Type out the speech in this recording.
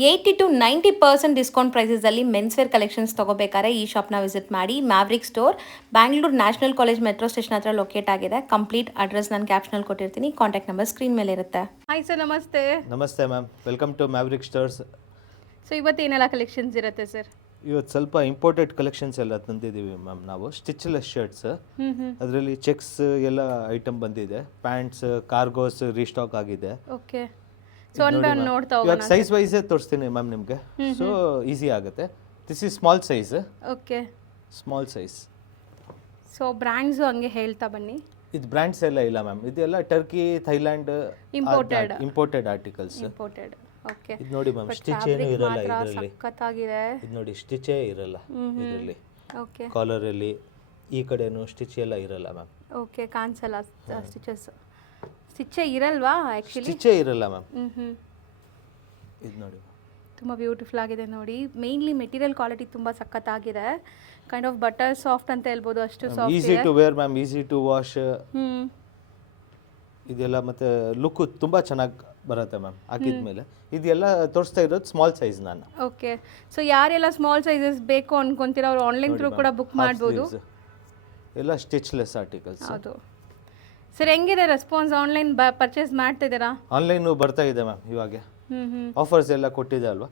80 to 90% discount ಪ್ರೈಸಸಲ್ಲಿ menswear collections ತೊಗೋಬೇಕಾದ್ರೆ ಈ ಶಾಪ್ನ ವಿಸಿಟ್ ಮಾಡಿ. Maverick store Bangalore National College metro station ಹತ್ರ ಲೊಕೇಟ್ ಆಗಿದೆ. ಕಂಪ್ಲೀಟ್ ಅಡ್ರೆಸ್ ನಾನು ಕ್ಯಾಪ್ಷನಲ್ಲಿ ಕೊಟ್ಟಿರ್ತೀನಿ. ಕಾಂಟ್ಯಾಕ್ಟ್ ನಂಬರ್ ಸ್ಕ್ರೀನ್ ಮೇಲೆ ಇರುತ್ತೆ. ಹಾಯ್ ಸರ್, ನಮಸ್ತೆ. ನಮಸ್ತೆ ma'am, welcome to Maverick stores. So ಇವತ್ತೇನೆಲ್ಲ ಕಲೆಕ್ಷನ್ಸ್ ಇರುತ್ತೆ ಸರ್? ಇವತ್ತು ಸ್ವಲ್ಪ ಇಂಪೋರ್ಟೆಡ್ ಕಲೆಕ್ಷನ್ಸ್ ಎಲ್ಲ ತಂದಿದ್ದೀವಿ ಮ್ಯಾಮ್. ನಾವು ಸ್ಟಿಚ್ಲೆಸ್ ಶರ್ಟ್ಸ್, ಅದರಲ್ಲಿ ಚೆಕ್ಸ್ ಎಲ್ಲ ಐಟಮ್ ಬಂದಿದೆ. ಪ್ಯಾಂಟ್ಸ್, ಕಾರ್ಗೋಸ್ ರೀಸ್ಟಾಕ್ ಆಗಿದೆ. Okay, so one by one ನೋಡ್ತಾ ಇವಾಗ ಸೈಜ್ ವೈಸೇ ತೋರಿಸ್ತೀನಿ ಮ್ಯಾಮ್ ನಿಮಗೆ, ಸೊ ಈಸಿ ಆಗುತ್ತೆ. This is small size. Okay, small size. So brands ಹಂಗೆ ಹೇಳ್ತಾ ಬನ್ನಿ. ಇದು ಬ್ರ್ಯಾಂಡ್ಸ್ ಎಲ್ಲ ಇಲ್ಲ ಮ್ಯಾಮ್, ಇದೆಲ್ಲ Turkey, Thailand imported articles. Imported. Okay, ಇದು ನೋಡಿ ಮ್ಯಾಮ್, ಸ್ಟಿಚ್ ಏನು ಇರಲ್ಲ ಇದರಲ್ಲಿ. ಸಖತ್ತಾಗಿದೆ. ಇದು ನೋಡಿ, ಸ್ಟಿಚೇ ಇರಲ್ಲ ಇದರಲ್ಲಿ. ಓಕೆ, ಕಾಲರಲ್ಲಿ ಈ ಕಡೆನೂ ಸ್ಟಿಚ್ ಎಲ್ಲ ಇರಲ್ಲ ಮ್ಯಾಮ್. ಓಕೆ, ಕಾಣಿಸಲ್ಲ ಸ್ಟಿಚಸ್. ಸ್ಟಿಚ್ಚೇ ಇರಲ್ವಾ ಆ್ಯಕ್ಚುಲಿ? ಸ್ಟಿಚೇ ಇರಲ್ಲ ಮ್ಯಾಮ್. ಇದು ನೋಡಿ, ತುಂಬ ಬ್ಯೂಟಿಫುಲ್ ಆಗಿದೆ ನೋಡಿ. ಮೇನ್ಲಿ ಮೆಟೀರಿಯಲ್ ಕ್ವಾಲಿಟಿ ತುಂಬ ಸಖತ್ತಾಗಿದೆ. ಕೈಂಡ್ ಆಫ್ ಬಟರ್ ಸಾಫ್ಟ್ ಅಂತ ಹೇಳ್ಬೋದು, ಅಷ್ಟು soft. Easy to wear ma'am, easy to wash. ಇದೆಲ್ಲ ಮತ್ತೆ ಲುಕ್ ತುಂಬ ಚೆನ್ನಾಗಿ ಬರುತ್ತೆ ಮ್ಯಾಮ್ ಹಾಕಿದ್ಮೇಲೆ. ಇದೆಲ್ಲ ತೋರಿಸ್ತಾ ಇರೋದು ಸ್ಮಾಲ್ ಸೈಜ್ ನಾನು. ಓಕೆ, ಸೊ ಯಾರೆಲ್ಲ ಸ್ಮಾಲ್ ಸೈಜಸ್ ಬೇಕು ಅನ್ಕೊಂತೀರ ಅವ್ರು ಆನ್ಲೈನ್ ಥ್ರೂ ಕೂಡ ಬುಕ್ ಮಾಡ್ಬೋದು. ಎಲ್ಲ ಸ್ಟಿಚ್ಲೆಸ್ ಆರ್ಟಿಕಲ್ಸ್. ಹೌದು ಸರ್, ಹೆಂಗಿದೆ ರೆಸ್ಪಾನ್ಸ್? ಆನ್ಲೈನ್ ಪರ್ಚೇಸ್ ಮಾಡ್ತಿದ್ದೀರಾ? ಆನ್ಲೈನು ಬರ್ತಾ ಇದೆ ಮ್ಯಾಮ್ ಇವಾಗ. ಆಫರ್ಸ್ ಎಲ್ಲ ಕೊಟ್ಟಿದೆ ಅಲ್ವಾ.